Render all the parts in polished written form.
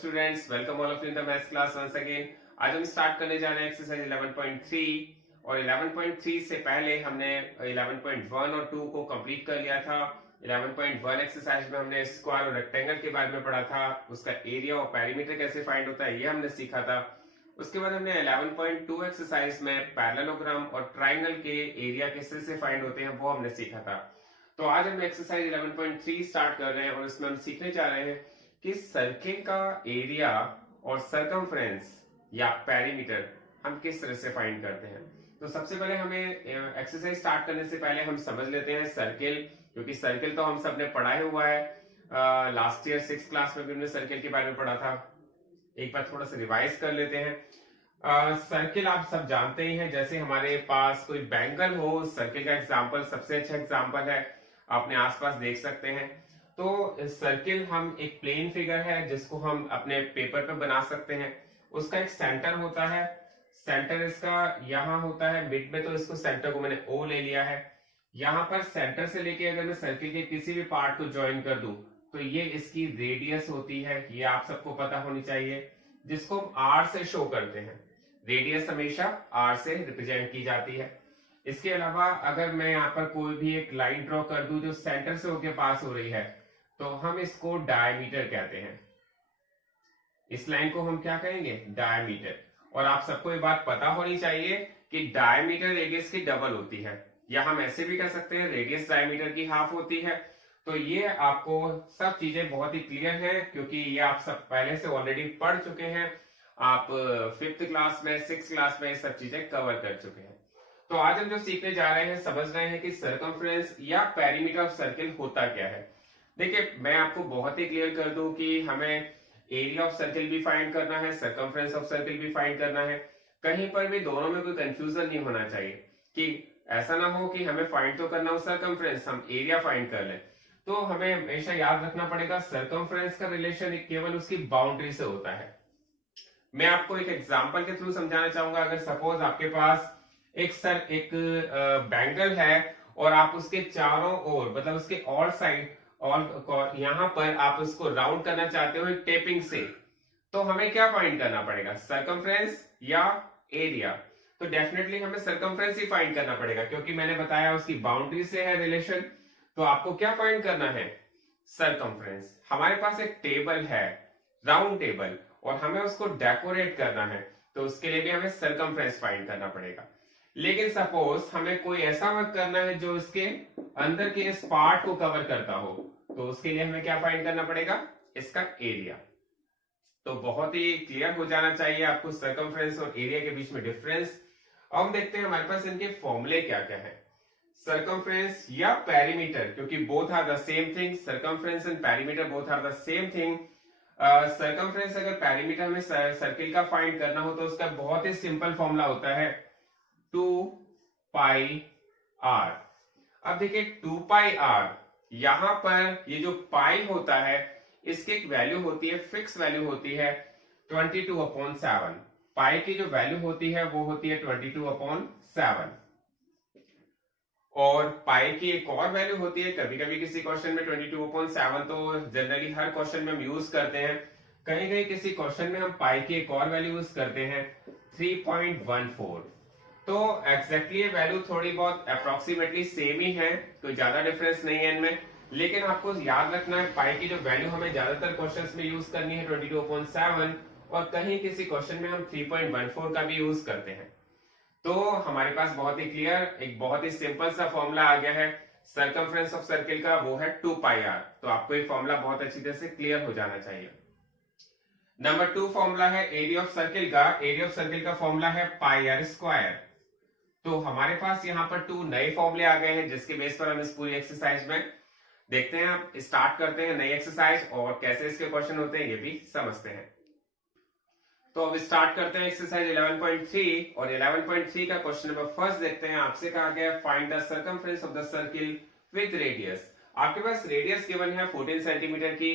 Students, welcome all of you in the maths class once again. आज हम start करने जा रहे हैं एक्सरसाइज 11.3 और 11.3 से पहले हमने 11.1 और 2 को कंप्लीट कर लिया था। 11.1 एक्सरसाइज में हमने स्क्वायर और रेक्टेंगल के बारे में पढ़ा था, उसका एरिया और पेरीमीटर कैसे फाइंड होता है ये हमने सीखा था। उसके बाद हमने 11.2 एक्सरसाइज में पैरेललोग्राम और ट्राइंगल के एरिया कैसे फाइंड होते हैं वो हमने सीखा था। तो आज हम एक्सरसाइज 11.3 स्टार्ट कर रहे हैं और इसमें हम सीखने जा रहे हैं कि सर्किल का एरिया और सरकमफ्रेंस या पेरीमीटर हम किस तरह से फाइंड करते हैं। तो सबसे पहले हमें एक्सरसाइज स्टार्ट करने से पहले हम समझ लेते हैं सर्किल, क्योंकि सर्किल तो हम सब ने पढ़ा ही हुआ है। लास्ट ईयर 6th क्लास में भी हमने सर्किल के बारे में पढ़ा था। एक बार थोड़ा सा रिवाइज कर लेते हैं। सर्किल आप सब जानते ही हैं, जैसे हमारे पास कोई बैंगल हो, सर्किल का एग्जांपल सबसे अच्छा एग्जांपल है, अपने आसपास देख सकते हैं। तो सर्किल हम एक प्लेन फिगर है जिसको हम अपने पेपर पे बना सकते हैं। उसका एक सेंटर होता है, सेंटर इसका यहाँ होता है मिड में, तो इसको सेंटर को मैंने ओ ले लिया है। यहाँ पर सेंटर से लेके अगर मैं सर्किल के किसी भी पार्ट को ज्वाइन कर दूं तो ये इसकी रेडियस होती है, ये आप सबको पता होनी चाहिए, जिसको हम आर से शो करते हैं। रेडियस हमेशा आर से रिप्रेजेंट की जाती है। इसके अलावा अगर मैं यहाँ पर कोई भी एक लाइन ड्रॉ कर दूं जो सेंटर से होके पास हो रही है तो हम इसको डायमीटर कहते हैं। इस लाइन को हम क्या कहेंगे? डायमीटर। और आप सबको ये बात पता होनी चाहिए कि डायमीटर रेडियस की डबल होती है, या हम ऐसे भी कह सकते हैं रेडियस डायमीटर की हाफ होती है। तो ये आपको सब चीजें बहुत ही क्लियर है, क्योंकि ये आप सब पहले से ऑलरेडी पढ़ चुके हैं। आप 5th क्लास में 6th क्लास में ये सब चीजें कवर कर चुके हैं। तो आज हम जो सीखने जा रहे हैं, समझ रहे हैं कि सरकमफ्रेंस या पेरीमीटर ऑफ सर्किल होता क्या है। देखिए, मैं आपको बहुत ही क्लियर कर दूं कि हमें एरिया ऑफ सर्किल भी फाइंड करना है, सरकमफ्रेंस ऑफ सर्किल भी फाइंड करना है। कहीं पर भी दोनों में कोई कंफ्यूजन नहीं होना चाहिए, कि ऐसा ना हो कि हमें फाइंड तो करना हो सरकमफ्रेंस, हम एरिया फाइंड कर लें। तो हमें हमेशा याद रखना पड़ेगा सरकमफ्रेंस का रिलेशन केवल उसकी बाउंड्री से होता है। मैं आपको एक एग्जांपल के थ्रू समझाना चाहूंगा। अगर सपोज आपके पास एक बैंगल है और आप उसके चारों ओर, मतलब उसके ऑल साइड और यहाँ पर आप उसको राउंड करना चाहते हो एक टेपिंग से, तो हमें क्या फाइंड करना पड़ेगा? सरकमफ्रेंस या एरिया? तो डेफिनेटली हमें सरकमफ्रेंस ही फाइंड करना पड़ेगा, क्योंकि मैंने बताया उसकी बाउंड्री से है रिलेशन। तो आपको क्या फाइंड करना है? सरकमफ्रेंस। हमारे पास एक टेबल है, राउंड टेबल, और हमें उसको डेकोरेट करना है, तो उसके लिए भी हमें सरकमफ्रेंस फाइंड करना पड़ेगा। लेकिन सपोज हमें कोई ऐसा वर्क करना है जो इसके अंदर के इस पार्ट को कवर करता हो, तो उसके लिए हमें क्या फाइंड करना पड़ेगा? इसका एरिया। तो बहुत ही क्लियर हो जाना चाहिए आपको सरकमफ्रेंस और एरिया के बीच में डिफरेंस। अब हम देखते हैं हमारे पास इनके फॉर्मूले क्या क्या है। सरकमफ्रेंस या पेरीमीटर, क्योंकि both are the same thing, circumference and perimeter both are the same thing. Circumference अगर पेरीमीटर में सर्किल का फाइंड करना हो तो उसका बहुत ही सिंपल फॉर्मूला होता है 2 पाई आर। अब देखिए 2 पाई आर, यहां पर ये जो पाई होता है इसकी एक वैल्यू होती है, फिक्स वैल्यू होती है 22/7। पाई की जो वैल्यू होती है वो होती है 22/7। और पाई की एक और वैल्यू होती है, कभी कभी किसी क्वेश्चन में 22/7 तो जनरली हर क्वेश्चन में हम यूज करते हैं, कहीं कहीं किसी क्वेश्चन में हम पाई की एक और वैल्यू यूज करते हैं 3.14। तो एग्जैक्टली वैल्यू थोड़ी बहुत अप्रोक्सीमेटली सेम ही है, कोई ज्यादा डिफरेंस नहीं है इनमें। लेकिन आपको याद रखना है पाई की जो वैल्यू हमें ज्यादातर क्वेश्चंस में यूज करनी है 22/7, और कहीं किसी क्वेश्चन में हम 3.14 का भी यूज करते हैं। तो हमारे पास बहुत ही क्लियर एक बहुत ही सिंपल सा फॉर्मूला आ गया है सरकमफ्रेंस ऑफ सर्किल का, वो है 2 पाई आर। तो आपको ये फॉर्मूला बहुत अच्छी तरह से क्लियर हो जाना चाहिए। नंबर 2 फॉर्मूला है एरिया ऑफ सर्किल का। एरिया ऑफ सर्किल का फॉर्मूला है पाई आर स्क्वायर। तो हमारे पास यहाँ पर 2 नए फॉर्मूले आ गए हैं, जिसके बेस पर हम इस पूरी एक्सरसाइज में देखते हैं। आप स्टार्ट करते हैं नई एक्सरसाइज, और कैसे इसके क्वेश्चन होते हैं ये भी समझते हैं। तो अब स्टार्ट करते हैं एक्सरसाइज 11.3, और 11.3 का क्वेश्चन नंबर फर्स्ट देखते हैं। आपसे कहा गया find the circumference of the circle with radius. आपके पास रेडियस गिवन है 14 सेंटीमीटर की,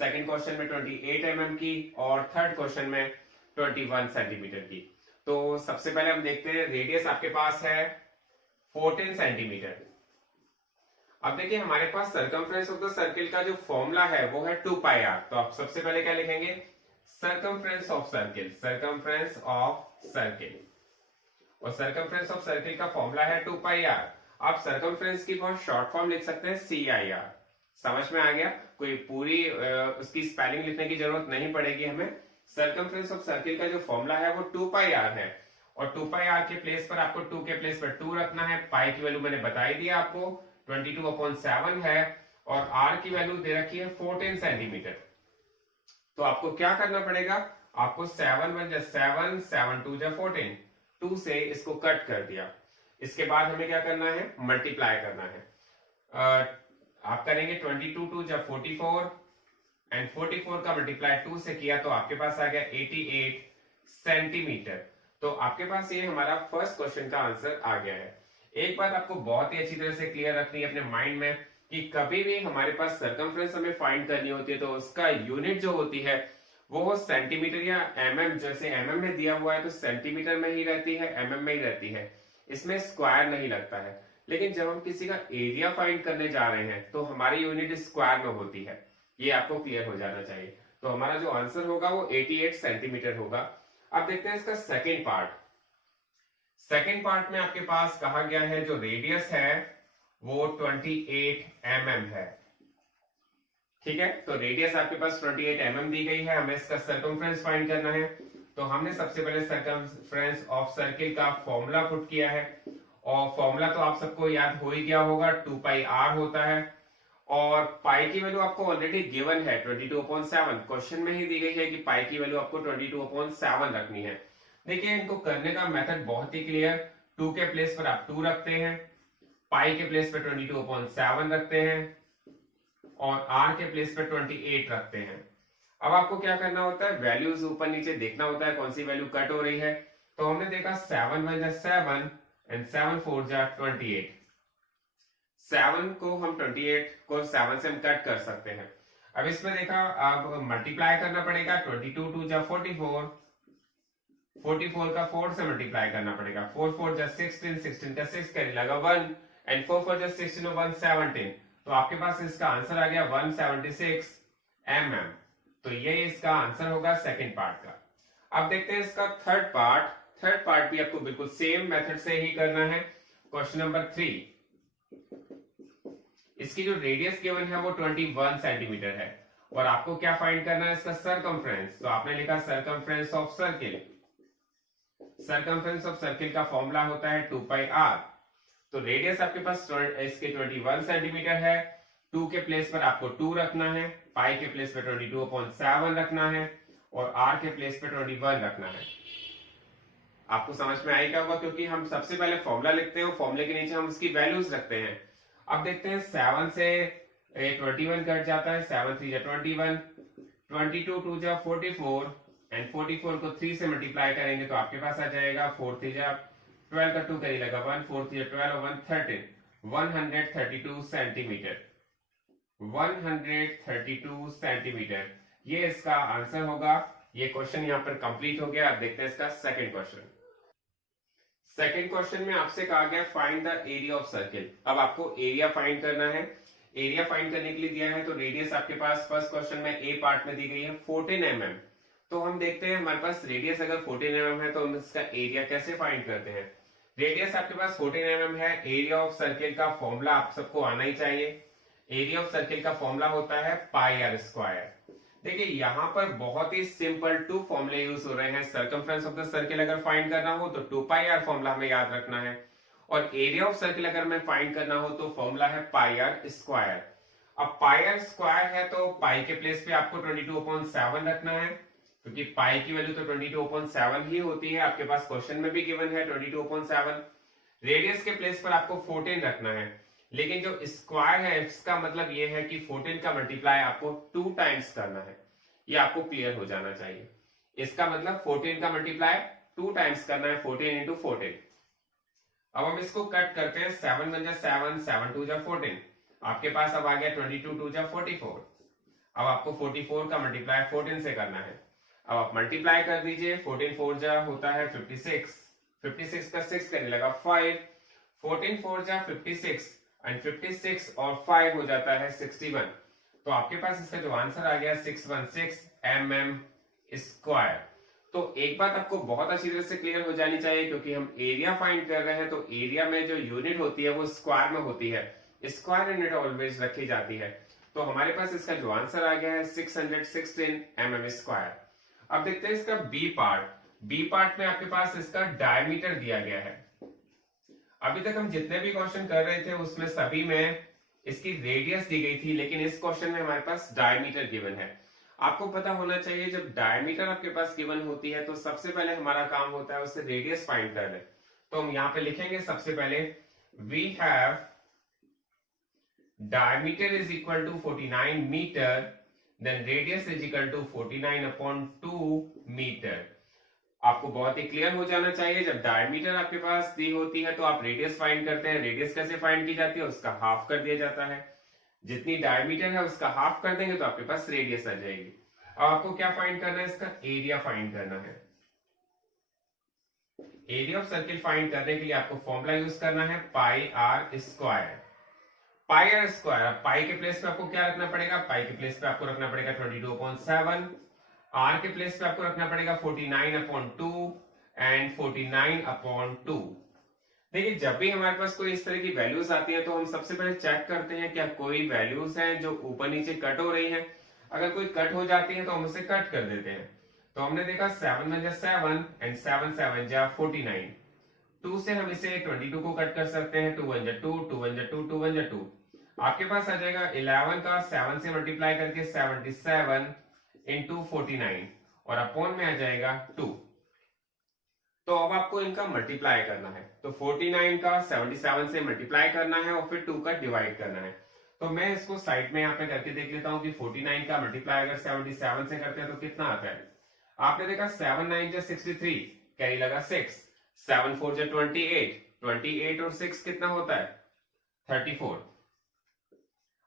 सेकंड क्वेश्चन में 28 mm की, और थर्ड क्वेश्चन में 21 सेंटीमीटर की। तो सबसे पहले हम देखते हैं रेडियस आपके पास है 14 सेंटीमीटर। अब देखिए हमारे पास सरकमफ्रेंस ऑफ द सर्किल का जो फॉर्मूला है वो है 2 पाई आर। तो आप सबसे पहले क्या लिखेंगे? Circumference of circle, circumference of circle, और सर्कमफ्रेंस ऑफ सर्किल का फॉर्मूला है 2 पाई आर। आप सर्कमफ्रेंस की बहुत शॉर्ट फॉर्म लिख सकते हैं CIR। समझ में आ गया? कोई पूरी उसकी स्पेलिंग लिखने की जरूरत नहीं पड़ेगी हमें। सर्कमफ्रेंस ऑफ सर्किल का जो फॉर्मूला है वो 2 पाई आर है, और 2 पाई आर के प्लेस पर आपको 2 के प्लेस पर 2 रखना है। पाई की वैल्यू मैंने बता ही दिया आपको, 22/7 है, और आर की वैल्यू दे रखी है 14 सेंटीमीटर। तो आपको क्या करना पड़ेगा, आपको 7 1 जा 7, 7 2 जा 14, 2 से इसको कट कर दिया। इसके बाद हमें क्या करना है, मल्टीप्लाई करना है। आप करेंगे 22 2 जा 44, एंड 44 का मल्टीप्लाई 2 से किया तो आपके पास आ गया 88 सेंटीमीटर। तो आपके पास ये हमारा फर्स्ट क्वेश्चन का आंसर आ गया है। एक बात आपको बहुत ही अच्छी तरह से क्लियर रखनी है अपने माइंड में कि कभी भी हमारे पास सर्कमफ्रेंस हमें फाइंड करनी होती है तो उसका यूनिट जो होती है वो सेंटीमीटर या mm, जैसे mm में दिया हुआ है तो सेंटीमीटर में ही रहती है, mm में ही रहती है, इसमें स्क्वायर नहीं लगता है। लेकिन जब हम किसी का एरिया फाइंड करने जा रहे हैं तो हमारी यूनिट स्क्वायर में होती है, ये आपको क्लियर हो जाना चाहिए। तो हमारा जो आंसर होगा वो 88 सेंटीमीटर होगा। अब देखते हैं इसका सेकेंड पार्ट। सेकेंड पार्ट में आपके पास कहा गया है जो रेडियस है वो 28 mm है। ठीक है, तो रेडियस आपके पास 28 mm दी गई है, हमें इसका सर्कमफ्रेंस फाइंड करना है। तो हमने सबसे पहले सर्कमफ्रेंस ऑफ सर्किल का फॉर्मूला पुट किया है, और फॉर्मूला तो आप सबको याद हो ही गया होगा, 2 पाई आर होता है, और पाई की वैल्यू आपको ऑलरेडी गिवन है 22/7। क्वेश्चन में ही दी गई है कि पाई की वैल्यू आपको 22/7 रखनी है। देखिए इनको करने का मेथड बहुत ही क्लियर, 2 के प्लेस पर आप 2 रखते हैं, पाई के प्लेस पर 22/7 रखते हैं, और आर के प्लेस पर 28 रखते हैं। अब आपको क्या करना होता है, वैल्यूज ऊपर नीचे देखना होता है कौन सी वैल्यू कट हो रही है। तो हमने देखा 7 1 जा 7 एंड 7 4 जा 28। 7 को हम 28 को 7 से हम कट कर सकते हैं। अब इसमें देखा, अब मल्टीप्लाई करना पड़ेगा, 22 2 जा 44, 44 का 4 से मल्टीप्लाई करना पड़ेगा, 4 4 जा 16, 16 का 6 कर लगा 1, एंड 4 4 जा 16 और 1 17। तो आपके पास इसका आंसर आ गया 176 mm। तो ये इसका आंसर होगा सेकंड पार्ट का। अब देखते हैं इसका थर्ड पार्ट। थर्ड पार्ट भी आपको बिल्कुल सेम मेथड से ही करना है। क्वेश्चन नंबर 3, इसकी जो रेडियस गिवन है वो 21 सेंटीमीटर है, और आपको क्या फाइंड करना है, इसका सर्कमफ्रेंस। तो आपने लिखा circumference of circle. Circumference of circle का फॉर्मूला होता है 2 पाई आर। तो रेडियस आपके पास इसके 21 सेंटीमीटर है, 2 के प्लेस पर आपको 2 रखना है, पाई के प्लेस पर 22/7 रखना है, और आर के प्लेस पर 21 रखना है। आपको समझ में आएगा होगा, क्योंकि हम सबसे पहले फॉर्मूला लिखते हैं, फॉर्मूले के नीचे हम उसकी वैल्यूज रखते हैं। अब देखते हैं 7 से 21 कट जाता है, 7 3 जा 21, 22 2 जा 44, एंड 44 को 3 से मल्टीप्लाई करेंगे तो आपके पास आ जाएगा 4 3 जा 12 का 2 करी लगा 1, 4 3 12 और 1 13, 132 सेंटीमीटर। 132 सेंटीमीटर ये इसका आंसर होगा। ये क्वेश्चन यहाँ पर कंप्लीट हो गया। अब देखते हैं इसका सेकंड क्वेश्चन। सेकंड क्वेश्चन में आपसे कहा गया find the area of circle. अब आपको एरिया फाइंड करना है। एरिया फाइंड करने के लिए दिया है, तो रेडियस आपके पास फर्स्ट क्वेश्चन में ए पार्ट में दी गई है 14 mm। तो हम देखते हैं हमारे पास रेडियस अगर 14 mm है तो हम इसका एरिया कैसे फाइंड करते हैं। रेडियस आपके पास 14 mm है, एरिया ऑफ सर्किल का फॉर्मूला आप सबको आना ही चाहिए। एरिया ऑफ सर्किल का फॉर्मूला होता है पाई आर स्क्वायर। देखिए यहाँ पर बहुत ही सिंपल 2 फॉर्मूले यूज हो रहे हैं। सर्कमफ्रेंस ऑफ द सर्किल अगर फाइंड करना हो तो 2 पाई आर फॉर्मूला हमें याद रखना है, और एरिया ऑफ सर्किल अगर हमें फाइंड करना हो तो फॉर्मूला है पाई आर स्क्वायर। अब पाई आर स्क्वायर है तो पाई के प्लेस पे आपको 22/7 रखना है, क्योंकि पाई की वैल्यू तो 22/7 ही होती है। आपके पास क्वेश्चन में भी गिवन है 22/7। रेडियस के प्लेस पर आपको 14 रखना है, लेकिन जो स्क्वायर है इसका मतलब ये है कि 14 का मल्टीप्लाई आपको 2 टाइम्स करना है। ये आपको क्लियर हो जाना चाहिए। इसका मतलब 14 का मल्टीप्लाई 2 टाइम्स करना है, 14 × 14। अब हम इसको कट करते हैं, 7 1 जा 7, 7 2 जा 14। आपके पास अब आ गया 22 2 जा 44। अब आपको 44 का मल्टीप्लाई 14 से करना है। अब आप मल्टीप्लाई कर दीजिए, 14 4 जा होता है 56, 56 का 6 करने लगा 5, 14 4 जा 56, एंड 56 और 5 हो जाता है 61। तो आपके पास इसका जो आंसर आ गया 616 mm स्क्वायर। तो एक बात आपको बहुत अच्छी तरह से क्लियर हो जानी चाहिए, क्योंकि हम एरिया फाइंड कर रहे हैं तो एरिया में जो यूनिट होती है वो स्क्वायर में होती है, स्क्वायर यूनिट ऑलवेज रखी जाती है। तो हमारे पास इसका जो आंसर आ गया है 616 mm स्क्वायर। अब देखते हैं इसका बी पार्ट। बी पार्ट में आपके पास इसका डायमीटर दिया गया है। अभी तक हम जितने भी क्वेश्चन कर रहे थे उसमें सभी में इसकी रेडियस दी गई थी, लेकिन इस क्वेश्चन में हमारे पास डायमीटर गिवन है। आपको पता होना चाहिए जब डायमीटर आपके पास गिवन होती है तो सबसे पहले हमारा काम होता है उससे रेडियस फाइंड कर ले। तो हम यहाँ पे लिखेंगे सबसे पहले we have diameter is equal to 49 metre, then radius is equal to 49/2 metre. आपको बहुत ही क्लियर हो जाना चाहिए, जब डायमीटर आपके पास दी होती है तो आप रेडियस फाइंड करते हैं। रेडियस कैसे फाइंड की जाती है, उसका हाफ कर दिया जाता है। जितनी डायमीटर है उसका हाफ कर देंगे तो आपके पास रेडियस आ जाएगी। अब आपको क्या फाइंड करना है, इसका एरिया फाइंड करना है। एरिया ऑफ सर्किल फाइंड करने के लिए आपको फॉर्मूला यूज करना है pi r square. Pi r square, pi के प्लेस पे आपको क्या रखना पड़ेगा, पाई के प्लेस पे आपको रखना पड़ेगा 22/7, आर के प्लेस पे आपको रखना पड़ेगा 49/2 एंड 49/2। देखिए जब भी हमारे पास कोई इस तरह की वैल्यूज आती है तो हम सबसे पहले चेक करते हैं क्या कोई वैल्यूज हैं जो ऊपर नीचे कट हो रही हैं। अगर कोई कट हो जाती है तो हम उसे कट कर देते हैं। तो हमने देखा 7 1 7 एंड 7 7 49। 2 से हम इसे 22 को कट कर सकते हैं, 2 1 2, 2 1 2, 2 1 2। आपके पास आ जाएगा 11 का 7 से मल्टीप्लाई करके 77 इंटू 49 और अपॉन में आ जाएगा 2। तो अब आपको इनका मल्टीप्लाई करना है, तो 49 का 77 से मल्टीप्लाई करना है और फिर 2 का डिवाइड करना है। तो मैं इसको साइड में यहाँ पे करके देख लेता हूँ कि 49 का मल्टीप्लाई अगर 77 से करते हैं तो कितना आता है। आपने देखा 7 9 जा 63, कैरी लगा 6, 7 4 जा 28, 28 और 6 कितना होता है 34।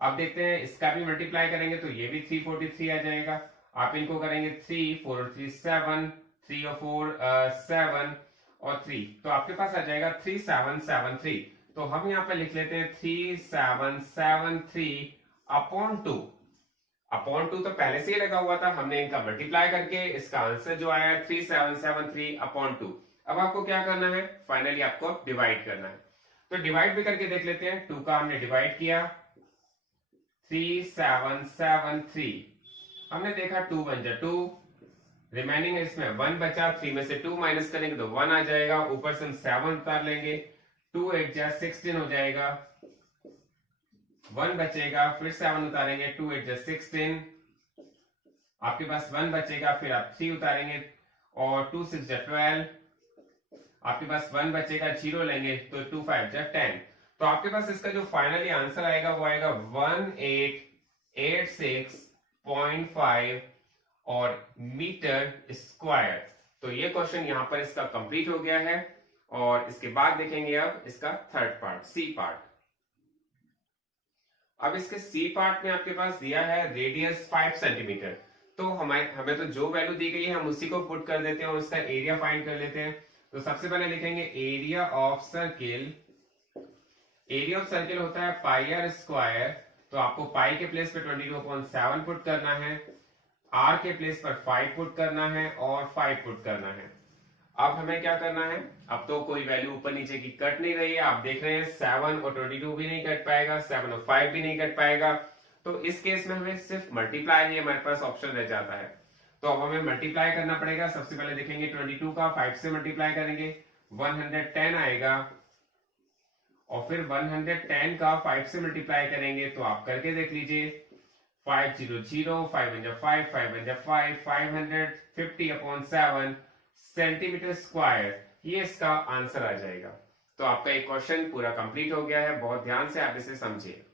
अब देखते हैं इसका भी मल्टीप्लाई करेंगे तो ये भी 343 आ जाएगा। आप इनको करेंगे 3 4 और 3 7, 3 और 4 7 और 3, तो आपके पास आ जाएगा 3773। तो हम यहाँ पे लिख लेते हैं 3773 अपॉन 2। अपॉन 2 तो पहले से ही लगा हुआ था, हमने इनका मल्टीप्लाई करके इसका आंसर जो आया 3773 अपॉन 2। अब आपको क्या करना है, फाइनली आपको डिवाइड करना है। तो डिवाइड भी करके देख लेते हैं। 2 का हमने डिवाइड किया 3773, हमने देखा 2 1 2, रिमेनिंग इसमें 1 बचा, 3 में से 2 माइनस करेंगे तो 1 आ जाएगा, ऊपर से हम 7 उतार लेंगे, 2 8 जा 16 हो जाएगा, 1 बचेगा, फिर 7 उतारेंगे, 2 8 जा 16, आपके पास 1 बचेगा, फिर आप 3 उतारेंगे और 2 6 जा 12, आपके पास 1 बचेगा, 0 लेंगे तो 2 5 जा 10। तो आपके पास इसका जो फाइनली आंसर आएगा वो आएगा 1886.5 और मीटर स्क्वायर। तो ये क्वेश्चन यहां पर इसका कंप्लीट हो गया है और इसके बाद देखेंगे अब इसका थर्ड पार्ट, सी पार्ट। अब इसके सी पार्ट में आपके पास दिया है रेडियस 5 सेंटीमीटर। तो हमें तो जो वैल्यू दी गई है हम उसी को पुट कर देते हैं और उसका एरिया फाइंड कर लेते हैं। तो सबसे पहले लिखेंगे area of circle. Area of circle होता है पाई आर स्क्वायर, तो आपको पाई के प्लेस पे 22/7 पुट करना है, आर के प्लेस पर 5 पुट करना है और 5 पुट करना है। अब हमें क्या करना है, अब तो कोई वैल्यू ऊपर नीचे की कट नहीं रही है, आप देख रहे हैं 7 और 22 भी नहीं कट पाएगा, 7 और 5 भी नहीं कट पाएगा। तो इस केस में हमें सिर्फ मल्टीप्लाई ही हमारे पास ऑप्शन रह जाता है। तो अब हमें मल्टीप्लाई करना पड़ेगा। सबसे पहले देखेंगे 22 का 5 से मल्टीप्लाई करेंगे 110 आएगा और फिर 110 का 5 से मल्टीप्लाई करेंगे तो आप करके देख लीजिए 500 5 1 5 5 1 5 550/7 सेंटीमीटर स्क्वायर, ये इसका आंसर आ जाएगा। तो आपका एक क्वेश्चन पूरा कंप्लीट हो गया है। बहुत ध्यान से आप इसे समझिए।